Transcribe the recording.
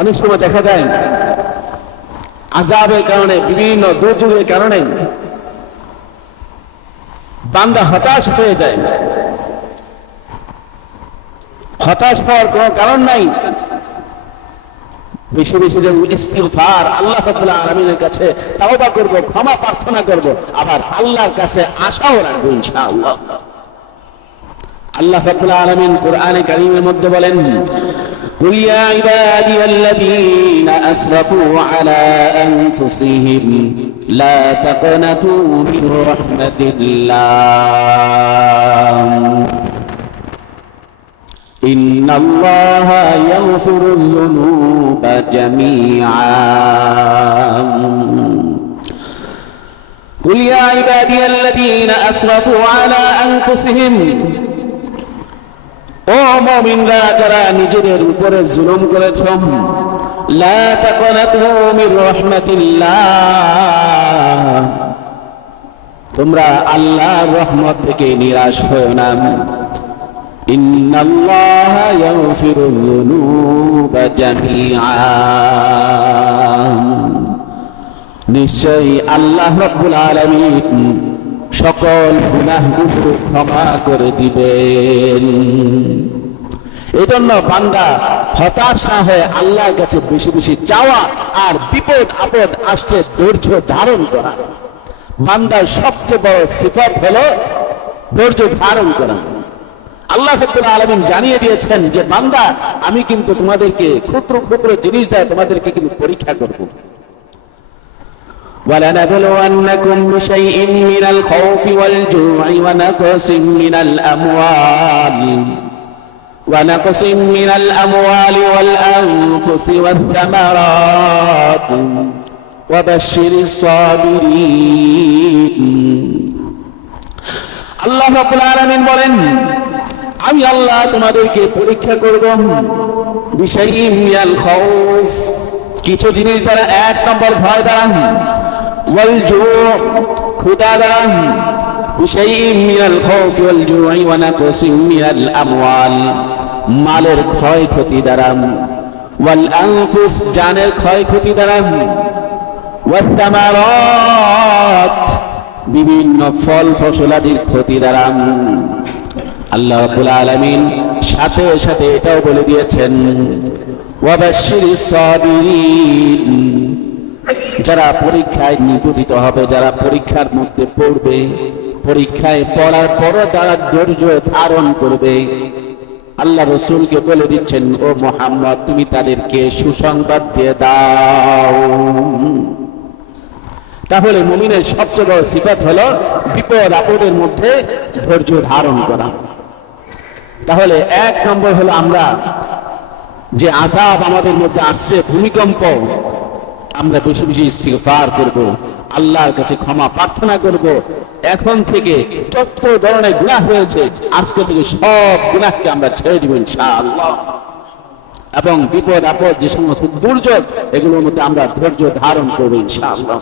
অনেক সময় দেখা যায় আযাবের কারণে, বিভিন্ন দুর্যোগের কারণে বান্দা হতাশ হয়ে যায়। হতাশ হওয়ার কোনো কারণ নাই। বেশি বেশি যে ইস্তিগফার, আল্লাহ রাব্বুল আলামিনের কাছে তাওবা করব, ক্ষমা প্রার্থনা করব, আবার আল্লাহর কাছে আশাও রাখবো ইনশাআল্লাহ। আল্লাহ রাব্বুল আলামিন কোরআনে কারীমের মধ্যে বলেন, কুল ইয়া ইবাদিয়াল্লাযীনা আসরাফু আলা আনফুসিহিম লা তাকনাতু মির রাহমাতিল্লাহ ইন্নাল্লাহা ইয়াগফিরুয যুনুবা জামিআ। কুল ইয়া ইবাদিয়াল্লাযীনা আসরাফু আলা আনফুসিহিম, ও মুমিনরা যারা নিজেদের উপরে জুলুম করেছ, লা তাকনাতু মির রাহমাতিল্লাহ, তোমরা আল্লাহর রহমত থেকে নিরাশ হও না। ইন্নাল্লাহা ইয়াগফিরুয যুনুবা জামিআ, নিশ্চয়ই আল্লাহ রাব্বুল আলামিন সকল গুনাহগুলো ক্ষমা করে দিবেন। এজন্য বান্দা হতাশ না হয়ে আল্লাহর কাছে বেশি বেশি চাওয়া, আর বিপদ আপদ আসলে ধৈর্য ধারণ করা। বান্দার সবচেয়ে বড় সিফাত হলো ধৈর্য ধারণ করা। আল্লাহ রাব্বুল আলামিন জানিয়ে দিয়েছেন যে বান্দা, আমি কিন্তু তোমাদেরকে ক্ষুদ্র ক্ষুদ্র জিনিস দেয়, তোমাদেরকে কিন্তু পরীক্ষা করব। وَلَنَبْلُوَنَّكُمْ بِشَيْءٍ مِّنَ الْخَوْفِ وَالْجُوعِ وَنَقْصٍ مِّنَ الْأَمْوَالِ وَالْأَنفُسِ وَالثَّمَرَاتِ وَبَشِّرِ الصَّابِرِينَ। আল্লাহ রাব্বুল আলামিন বলেন, আমি আল্লাহ তোমাদেরকে পরীক্ষা করব বিশাইইন মিনাল খাউফ, কিছু জিনিস দ্বারা। এক নম্বর ভয় দ্বারা, ওয়াল জু, ক্ষুধা দ্বারা, বিশাইইন মিনাল খাউফ ওয়াল জু'i ওয়া নাকসিন মিনাল আমওয়াল, মালের ক্ষয়ক্ষতি দ্বারা, ওয়াল আনফুস, জানের ক্ষয়ক্ষতি দ্বারা, ওয়াত তামারাত, বিভিন্ন ফল ফসলাদির ক্ষতি দ্বারা। আল্লাহ রাব্বুল আলামিন সাথে সাথে এটাও বলে দিয়েছেন, ওয়াবাশশিরিস সাবিরিন, যারা পরীক্ষায় নিবেদিত হবে, যারা পরীক্ষার মধ্যে পড়বে, পরীক্ষায় পড়ার পর তারা ধৈর্য ধারণ করবে, আল্লাহ রাসূলকে বলে দিচ্ছেন, ও মুহাম্মদ তুমি তাদেরকে সুসংবাদ দিয়ে দাও। তাহলে মুমিনের সবচেয়ে বড় সিফাত হলো বিপদ আপদের মধ্যে ধৈর্য ধারণ করা। তাহলে এক নম্বর হলো, আমরা যে আযাব আমাদের মধ্যে আসছে, ভূমিকম্প, আমরা বেশি বেশি ইস্তিগফার করব, আল্লাহর কাছে ক্ষমা প্রার্থনা করব। এখন থেকে যত ধরনের গুনাহ হয়েছে, আজকে থেকে সব গুনাহকে আমরা ছেড়ে দেব ইনশাআল্লাহ। এবং বিপদ আপদ যে সমস্ত দুর্যোগ, এগুলোর মধ্যে আমরা ধৈর্য ধারণ করব ইনশাআল্লাহ।